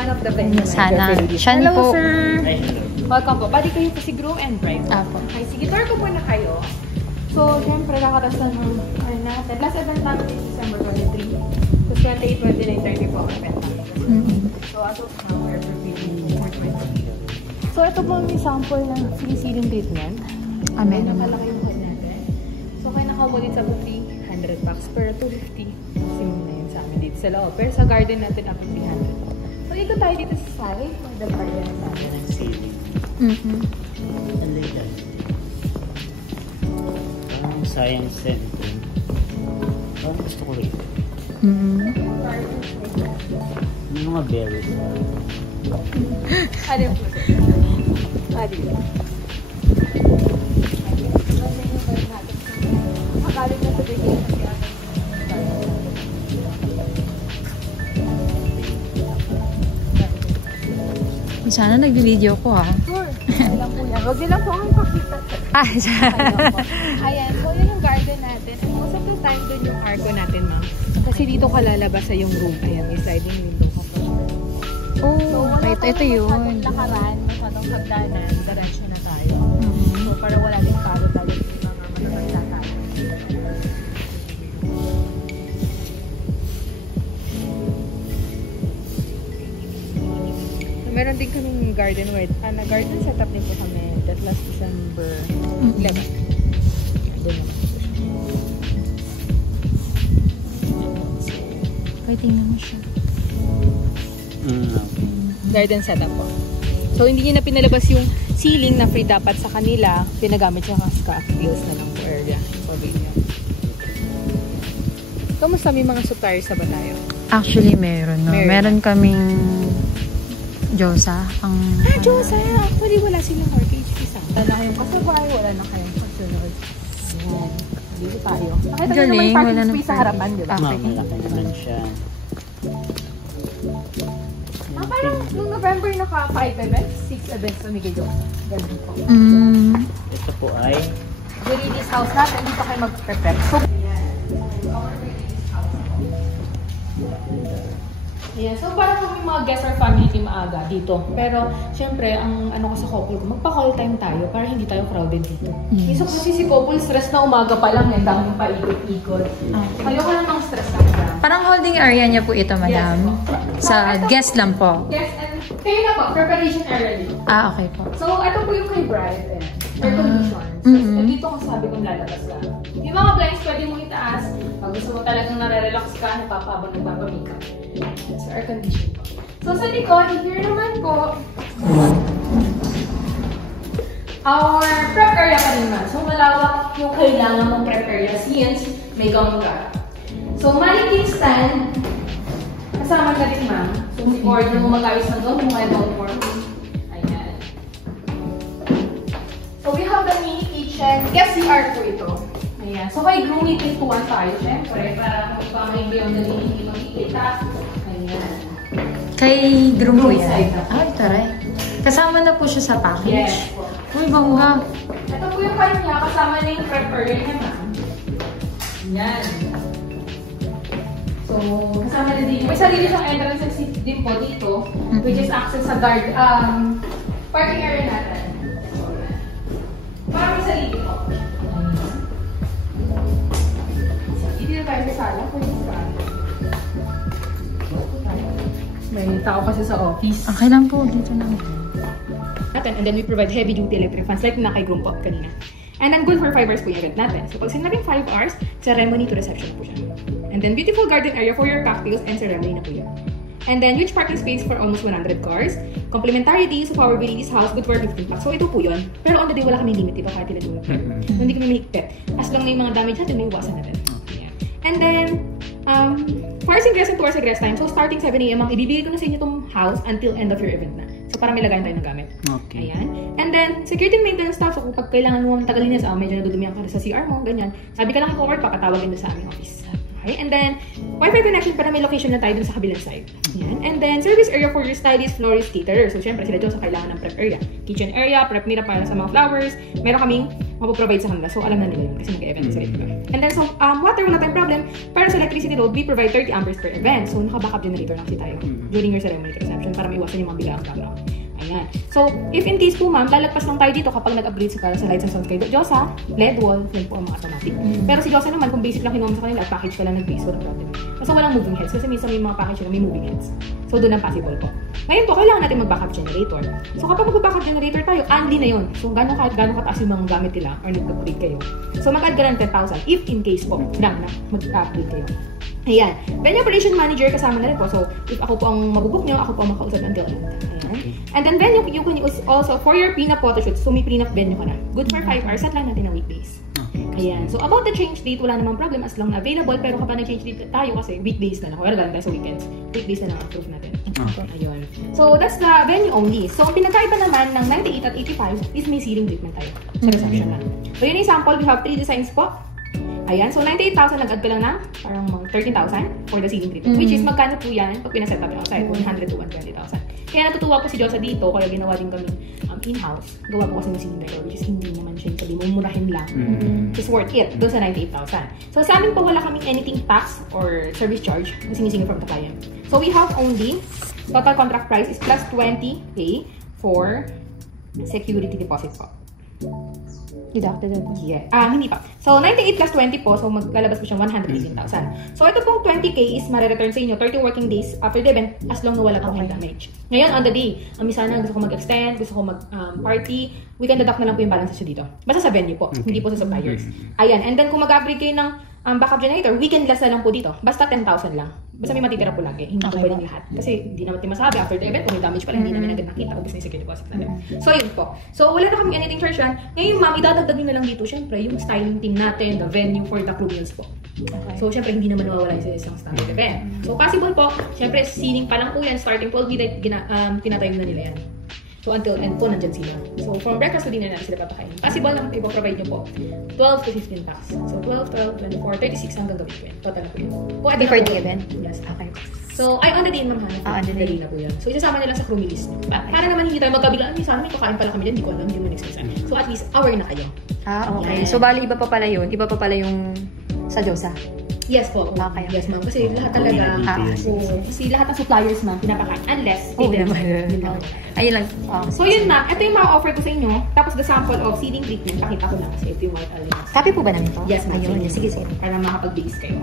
one of the venue Sana. Siya Hello, po. sir. Ay, hello. Welcome po. Bali kayo po si groom and bride. Apo. Ay, sige, tour ko muna kayo. So, syempre, nakatas na natin. Last event natin is December 23. So, 28, 29, 30 po ang event natin. So, as of now, we're preparing for 20. So, ito po yung sample ng ceiling treatment. Amen. Nakalaki yung head natin. So, kaya nakawalit sa buti, $100 per 250. Same na yun sa amin dito sa loob. Pero sa garden natin, up to 300. So, ito tayo dito sa side. The garden natin. Yan ang ceiling. Ang legal. Parang science center. Parang gusto ko rin. Yung mga berries. Ano yung puso? Ano yun? Makalit na sa bigay. Sana nag-video ko ha. Sure. Alam po yan. Huwag nilang po akong pakita. Ayan. So, yun yung garden natin. And most of the time, dun yung arco natin, ma'am. Kasi dito ka lalabas sa yung room. Ayan, may sliding window ka pa. Oh, ito yun. Lakaran, masyadong hagdanan, diretso na tayo. So, para wala din pagod-pagod yung mga managagda tayo. So, meron din kaming garden with, garden setup din po kami that last December 11. Doon naman po siya. Ay, tingnan mo siya. Okay. Garden setup po. So, hindi niya na pinalabas yung ceiling na free dapat sa kanila. Pinagamit siya kasi ka-fields na lang po area. Pavilion. Kamusta may mga suppliers na ba tayo? Actually, meron. No? Meron kaming Josa. Josa! Actually, wala silang mortgage visa. Wala na kayong kasabay, wala na kayong kasunod. Ayan. Dito tayo. Nakita nyo naman yung parking space sa harapan, di ba? Malaki naman siya. Parang nung November naka 5 events, 6 events na may gayo. Ganun po. Ito po ay The release house natin, dito kayo mag-prepare. So, ayan. So, parang may mga guests or family team maaga dito. Pero, syempre, ang ano ko sa couple ko, magpa-call time tayo para hindi tayo crowded dito. So, kasi si couple, stress na umaga pa lang, yan daming paikot-ikot. Ayoko namang stress na siya. Parang holding area niya po ito, madam. Yes, Sa guest lang po. Yes, and kayo na po, preparation area dito. Okay po. So, ito po yung kay bride. Air condition. So, dito kung sabi kong lalabas ka. Yung mga blinds, pwede mong itaas. Pag gusto mo talagang nare-relax ka, napapabang nagpapamika. So, air condition po. So, sa likod, here naman po, our prep area pa rin man. So, malawak yung kailangan mong prep area since may gown ka. So, mannequin stand, kasama ka rin, ma'am. So, kung order mo mag-ayos ng gown, mo may gown for me. Ayan. So, we have the mini kitchen. FCR po ito. Ayan. So, kay groom, may pintuan tayo, syempre, para kung iba may beyond the hindi makikita. Ayan. Kay groom po Groom yan. side na po. Ay, taray. Kasama na po siya sa package. Yes po. Uy, bangga. Ito po yung kanya, kasama na yung prep area niya, ma'am. Ayan. So, kasama na din. May sarili siyang entrance exit din po dito, which is access sa parking area natin. Parang may sarili po. Hindi na tayo sa sala. May tao kasi sa office. Okay lang po, dito na. And then we provide heavy-duty electric fans like na kay groom po kanina. And then good for 5 hours po yung event natin. So pag sinabing 5 hours, ceremony to reception po siya. And then beautiful garden area for your cocktails and ceremony na po yun. And then huge parking space for almost 100 cars. Complimentary deals of our release house, good for 15 packs. So ito po yun. Pero on the day, wala kami limit, diba? Kahit ilan yung hindi kami mahigpit. As lang na yung mga damage natin, may iwasan natin. Yeah. And then, fires ingress and tours egress time. So starting 7 AM, ibibigay ko na sa inyo itong house until end of your event na. So para may lagayan tayo ng gamit. Okay. Ayan. And then, security and maintenance staff. So kung pag kailangan mo tagalin sa medyo nadudumihan ka sa CR mo, ganyan. Sabi ka lang kay cowork, papatawagin doon sa aming office. Okay? And then, Wi-Fi connection para may location na tayo dun sa kabilang side. Ayan. And then, service area for your stylist, florist, caterer. So, syempre, sila dyan sa kailangan ng prep area. Kitchen area, prep nila para sa mga flowers. Meron kaming mapoprovide sa kanila. So, alam na nila yun kasi nag-event sila dito. And then, so, water, wala tayong problem. Pero sa electricity load, we provide 30 amperes per event. So, naka-backup generator na kasi tayo during your ceremony to reception para maiwasan yung mga biglaang background. Ayan. So, if in case po, ma'am, lalagpas lang tayo dito kapag nag-upgrade sa lights and sounds kay Diyosa, LED wall, yan po ang mga automatic. Pero si Diyosa naman, kung basic lang kinuha mo sa kanila, package ka lang nag-base, walang problem. Kasi walang moving heads. Kasi minsan may mga package na may moving heads. So, doon ang possible po. Ngayon po, kailangan natin mag-backup generator. So, kapag mag-backup generator tayo, only na yun. So, gano'ng kataas yung mga gamit nila or nag-upgrade kayo. So, mag-add ka lang 10,000 if in case po lang na mag-upgrade kayo. Ayan. Venue operation manager kasama na rin po. So, if ako po ang mabubuk nyo, ako po ang makausap until end. Ayan. And then venue, you can use also for your prenup photo shoot. So, may prenup venue ka na. Good for 5 hours. Set lang natin na weekdays. Ayan. So, about the change date, wala namang problem as long na available. Pero kapag nag-change date tayo kasi weekdays na lang. Wala galing tayo sa weekends. Weekdays na lang approve natin. Ayun. So, that's the venue only. So, ang pinagkaiba naman ng 98 at 85 is may ceiling treatment tayo. Sa reception lang. So, yun yung sample. We have 3 designs po. Ayan. So, 98,000 nag-add ka lang ng parang 13,000 for the ceiling treatment. Which is magkano po yan pag pinaset up outside? 100 to 120,000. Kaya natutuwa po si Diyosa dito. Kaya ginawa din kami in-house. Gawa po kasi ng ceiling decor. Which is hindi naman siya sabi mo, murahin lang. It's worth it. Doon sa 98,000. So, sa amin po wala kaming anything tax or service charge na sinisingil from the client. So, we have only total contract price is plus 20K for security deposit po. Deducted po. Yeah. Hindi pa. So, 98 plus 20 po. So, maglalabas po siyang 118,000. So, ito pong 20K is mare-return sa inyo 30 working days after the event as long na wala pong damage. Ngayon, on the day, sana gusto ko mag-extend, gusto ko mag-party, we can deduct na lang po yung balance dito. Basta sa venue po, hindi po sa suppliers. Ayan. And then, kung mag-upgrade kayo ng backup generator, weekend-less na lang po dito. Basta 10,000 lang. Basta may matitira po lagi. Hindi po pwedeng lahat. Kasi hindi naman tayo masabi after the event kung may damage pala, hindi namin agad nakita kung business security deposit natin. So, yun po. So, wala na kami anything charge yan. Ngayon, ma'am, idadagdag nyo na lang dito, syempre, yung styling team natin, the venue for the crew meals po. So, syempre, hindi naman nawawala sa isang standard event. So, possible po, syempre, ceiling pa lang po yan, starting 12 with tinatayo na nila yan. So, until end po, nandyan sila. So, from breakfast to dinner natin sila papakain. Possible lang ipoprovide nyo po 12 to 15 tax. So, 12, 12, 24, 36 hanggang gabi po yan. Total na po yun. Before the event? Yes. Okay. So, on the day, ma'am, on the day na po yan. So, isasama nila sa crew meals. Para naman hindi tayo magkabiglaan. Sana may kakain pala kami dyan. Hindi ko alam. Hindi mo next season. So, at least, hour na kayo. Okay. So, bali, iba pa pala yun. Iba pa pala yung sa Diyosa. Yes po. Okay. Yes, ma'am. Kasi lahat talaga, kasi lahat ng suppliers, ma'am, pinapakain. Unless, ayun lang. So, yun, ma'am. Ito yung ma-offer ko sa inyo. Tapos, the sample of seeding treatment. Pakita ko lang kasi ito yung white alliance. Copy po ba namin to? Yes, ma'am. Ayun. Sige. Para makapag-base kayo.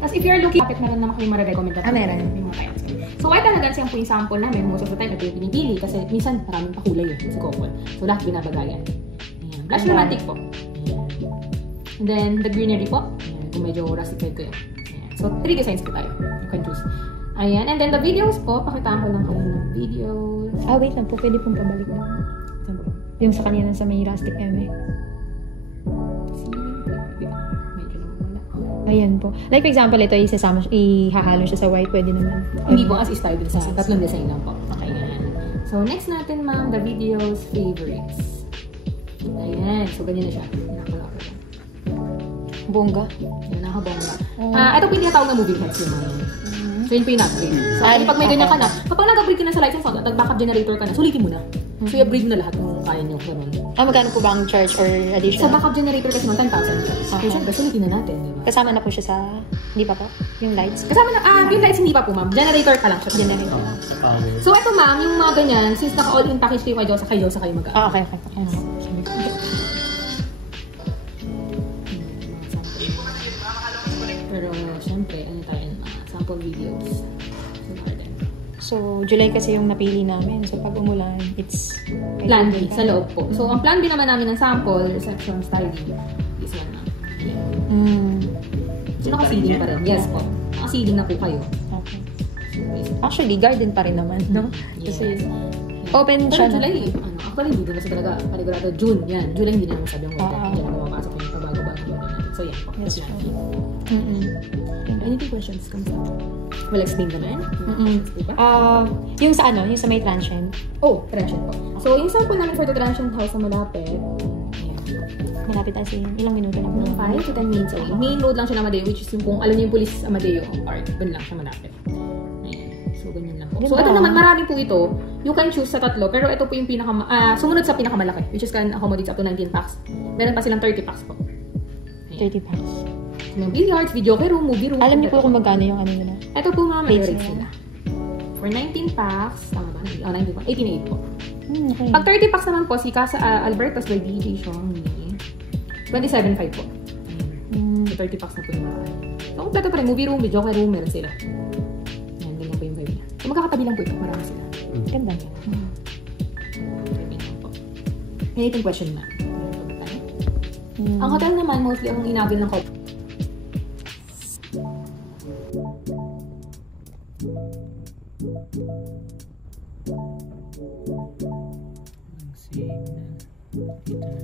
Tapos, if you're looking, bakit meron naman kayo ma-recommend natin? Meron. Yung mga items. So, white alliance yan po yung sample namin. Most of the time, ito yung pinipili. Kasi, minsan, maraming pakulay yun. Sa couple. So, lahat binabagayan. Ayan. Blush romantic po. Ayan. And then, the greenery po. Ayan. Kung medyo rustic kayo. So, 3 designs po tayo. You can choose. Ayan. And then, the videos po. Pakitaan ko lang kayo ng videos. Wait lang po. Pwede pong pabalik na. Saan po? Yung sa kanina sa may rustic eme. Medyo wala. Ayan po. Like, for example, ito ihahalo siya sa white. Pwede naman. Hindi po. As is tayo din sa tatlong design lang po. Okay, yan. So, next natin, ma'am, the videos favorites. Ayan. So, ganyan na siya. Nakakalakot. Bongga. Yan, nakabongga. Ito po yung tinatawag na moving heads yung mga yun. So, yun po yung upgrade. So, pag may ganyan ka na, kapag nag-upgrade ka na sa lights and sound at nag-backup generator ka na, sulitin mo na. So, i-upgrade mo na lahat kung kaya nyo karoon. Magkano po ba ang charge or additional? Sa backup generator kasi 10,000 charge. So, syempre, sulitin na natin, di ba? Kasama na po siya sa, hindi pa po? Yung lights? Kasama na, yung lights hindi pa po, ma'am. Generator ka lang siya. Generator. So, ito, ma'am, yung mga ganyan, since naka-all-in package kayo kayo sa kayo mag-upgrade. Okay. Pero, syempre, ano tayo, sample videos. So, July kasi yung napili namin. So, pag umulan, it's... Plan B, sa loob po. So, ang plan B naman namin ng sample, reception styling, is one na. So, naka-sealing pa rin. Yes po. Naka-sealing na po kayo. Okay. Actually, garden pa rin naman, no? Yes. Kasi, open siya na. July, actually, hindi na sa talaga, panigurado, June, yan. July, hindi na naman sabi yung weather. Hindi na mapapasok yung pabago-bago natin. So, yan po. Yes, plan B. Anything questions comes up? We'll explain naman. Diba? Yung sa ano? Yung sa may transient? Oh, transient po. So, yung sample namin for the transient house na malapit, Malapit as in, ilang minuto lang. 5 to 10 minutes away. Main road lang siya na Amadeo, which is yung kung alam niyo yung police Amadeo part. Doon lang siya malapit. Ayan. So, ganyan lang po. Ganda. So, ito naman, marami po ito. You can choose sa tatlo, pero ito po yung sumunod sa pinakamalaki, which is can accommodate up to 19 packs. Meron pa silang 30 packs po. 30 packs. May billiards, video room, movie room. Alam niyo po kung magkano yung ano nila. Ito po mga may Rates rates nila. nila. For 19 packs, tama ba? 19 packs, 18.8 po. Okay. Pag 30 packs naman po, si Casa Albertos by DJ Xiaomi, 27.5 po. May 30 packs na po yung mga. So, kompleto pa rin. Movie room, video room, meron sila. Yan, ganyan po yung vibe niya. So, magkakatabi lang po ito. Marami sila. Ganda. Ganyan po. Anything question na? Ang hotel naman, mostly ang inabil ng couple. Signal. Ito na.